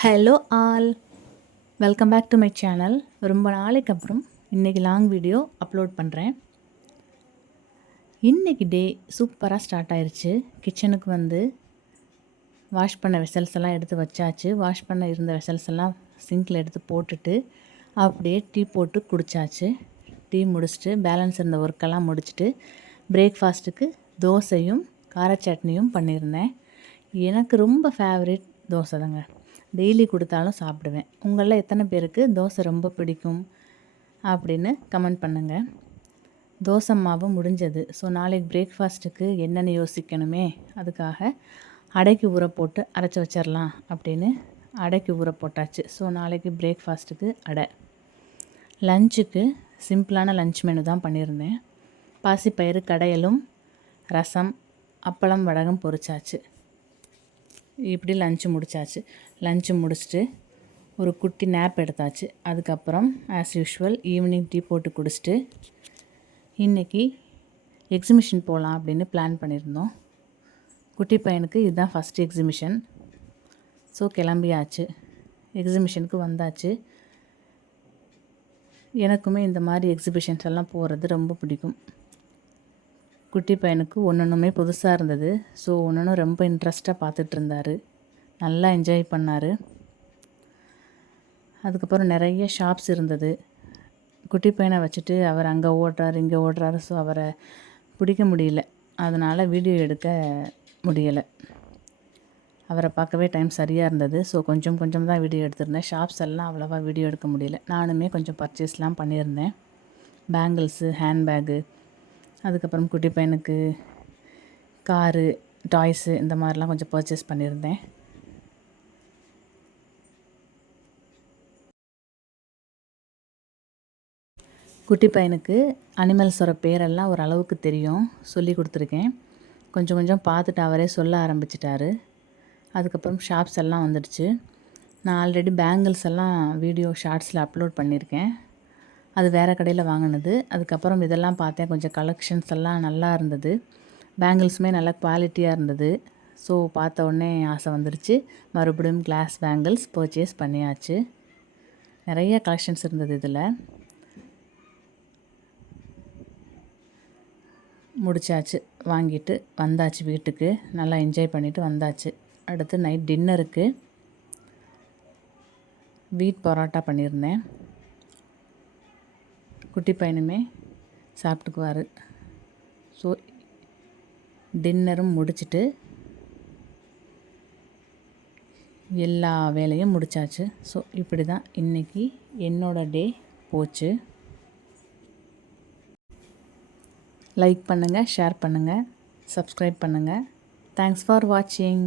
Hello all, welcome back to my channel. ரொம்ப நாளைக்கு அப்புறம் இன்றைக்கி லாங் வீடியோ அப்லோட் பண்ணுறேன். இன்றைக்கி டே சூப்பராக ஸ்டார்ட் ஆயிடுச்சு. கிச்சனுக்கு வந்து வாஷ் பண்ண வெசல்ஸ் எல்லாம் எடுத்து வச்சாச்சு. வாஷ் பண்ண இருந்த வெசல்ஸ் எல்லாம் சிங்கில் எடுத்து போட்டுட்டு அப்படியே டீ போட்டு குடித்தாச்சு. டீ முடிச்சுட்டு பேலன்ஸ் இருந்த ஒர்க்கெல்லாம் முடிச்சுட்டு பிரேக்ஃபாஸ்ட்டுக்கு தோசையும் கார சட்னியும் பண்ணியிருந்தேன். எனக்கு ரொம்ப ஃபேவரட் தோசை தாங்க. டெய்லி கொடுத்தாலும் சாப்பிடுவேன். உங்களில் எத்தனை பேருக்கு தோசை ரொம்ப பிடிக்கும் அப்படின்னு கமெண்ட் பண்ணுங்கள். தோசை மாவு முடிஞ்சது. ஸோ நாளைக்கு பிரேக்ஃபாஸ்ட்டுக்கு என்னென்னு யோசிக்கணுமே, அதுக்காக அடைக்கு ஊற போட்டு அரைச்சி வச்சிடலாம் அப்படின்னு அடைக்கு ஊற போட்டாச்சு. ஸோ நாளைக்கு பிரேக்ஃபாஸ்ட்டுக்கு அடை. லஞ்சுக்கு சிம்பிளான லஞ்ச் மெனு தான் பண்ணியிருந்தேன். பாசிப்பயிறு கடையலும் ரசம் அப்பளம் வடகம் பொரிச்சாச்சு. இப்படி லஞ்சு முடித்தாச்சு. லஞ்சு முடிச்சுட்டு ஒரு குட்டி நேப் எடுத்தாச்சு. அதுக்கப்புறம் ஆஸ் யூஷுவல் ஈவினிங் டீ போட்டு குடிச்சிட்டு இன்றைக்கி எக்ஸிபிஷன் போகலாம் அப்படின்னு பிளான் பண்ணியிருந்தோம். குட்டி பையனுக்கு இதுதான் ஃபஸ்ட் எக்ஸிபிஷன். ஸோ கிளம்பியாச்சு. எக்ஸிபிஷனுக்கு வந்தாச்சு. எனக்குமே இந்த மாதிரி எக்ஸிபிஷன்ஸ் எல்லாம் போகிறது ரொம்ப பிடிக்கும். குட்டி பையனுக்கு ஒன்றுமே புதுசாக இருந்தது. ஸோ ஒன்று ரொம்ப இன்ட்ரெஸ்ட்டாக பார்த்துட்டு இருந்தார். நல்லா என்ஜாய் பண்ணார். அதுக்கப்புறம் நிறைய ஷாப்ஸ் இருந்தது. குட்டி பையனை வச்சுட்டு அவர் அங்கே ஓடுறாரு இங்கே ஓடுறாரு. ஸோ அவரை பிடிக்க முடியல. அதனால் வீடியோ எடுக்க முடியலை. அவரை பார்க்கவே டைம் சரியாக இருந்தது. ஸோ கொஞ்சம் தான் வீடியோ எடுத்திருந்தேன். ஷாப்ஸ் எல்லாம் அவ்வளோவா வீடியோ எடுக்க முடியல. நானுமே கொஞ்சம் பர்ச்சேஸ்லாம் பண்ணியிருந்தேன். பேங்கிள்ஸு, ஹேண்ட்பேகு, அதுக்கப்புறம் குட்டி பையனுக்கு காரு, டாய்ஸு இந்த மாதிரிலாம் கொஞ்சம் பர்ச்சேஸ் பண்ணியிருந்தேன். குட்டி பையனுக்கு அனிமல்ஸோட பேரெல்லாம் ஒரு அளவுக்கு தெரியும், சொல்லி கொடுத்துருக்கேன். கொஞ்சம் பார்த்துட்டு அவரே சொல்ல ஆரம்பிச்சிட்டாரு. அதுக்கப்புறம் ஷாப்ஸ் எல்லாம் வந்துடுச்சு. நான் ஆல்ரெடி பேங்கிள்ஸ் எல்லாம் வீடியோ ஷார்ட்ஸில் அப்லோட் பண்ணியிருக்கேன். அது வேறு கடையில் வாங்கினது. அதுக்கப்புறம் இதெல்லாம் பார்த்தேன். கொஞ்சம் கலெக்ஷன்ஸ் எல்லாம் நல்லா இருந்தது. பேங்கிள்ஸுமே நல்லா குவாலிட்டியாக இருந்தது. ஸோ பார்த்த உடனே ஆசை வந்துடுச்சு. மறுபடியும் கிளாஸ் பேங்கிள்ஸ் பர்ச்சேஸ் பண்ணியாச்சு. நிறைய கலெக்ஷன்ஸ் இருந்தது. இதில் முடிச்சாச்சு. வாங்கிட்டு வந்தாச்சு வீட்டுக்கு. நல்லா என்ஜாய் பண்ணிவிட்டு வந்தாச்சு. அடுத்து நைட் டின்னருக்கு வீட் பரோட்டா பண்ணியிருந்தேன். குட்டி பையனுமே சாப்பிட்டுக்குவார். ஸோ டின்னரும் முடிச்சுட்டு எல்லா வேலையும் முடித்தாச்சு. ஸோ இப்படி தான் இன்றைக்கி என்னோடய டே போச்சு. லைக் பண்ணுங்கள், ஷேர் பண்ணுங்கள், சப்ஸ்கிரைப் பண்ணுங்கள். தேங்க்ஸ் ஃபார் வாட்சிங்.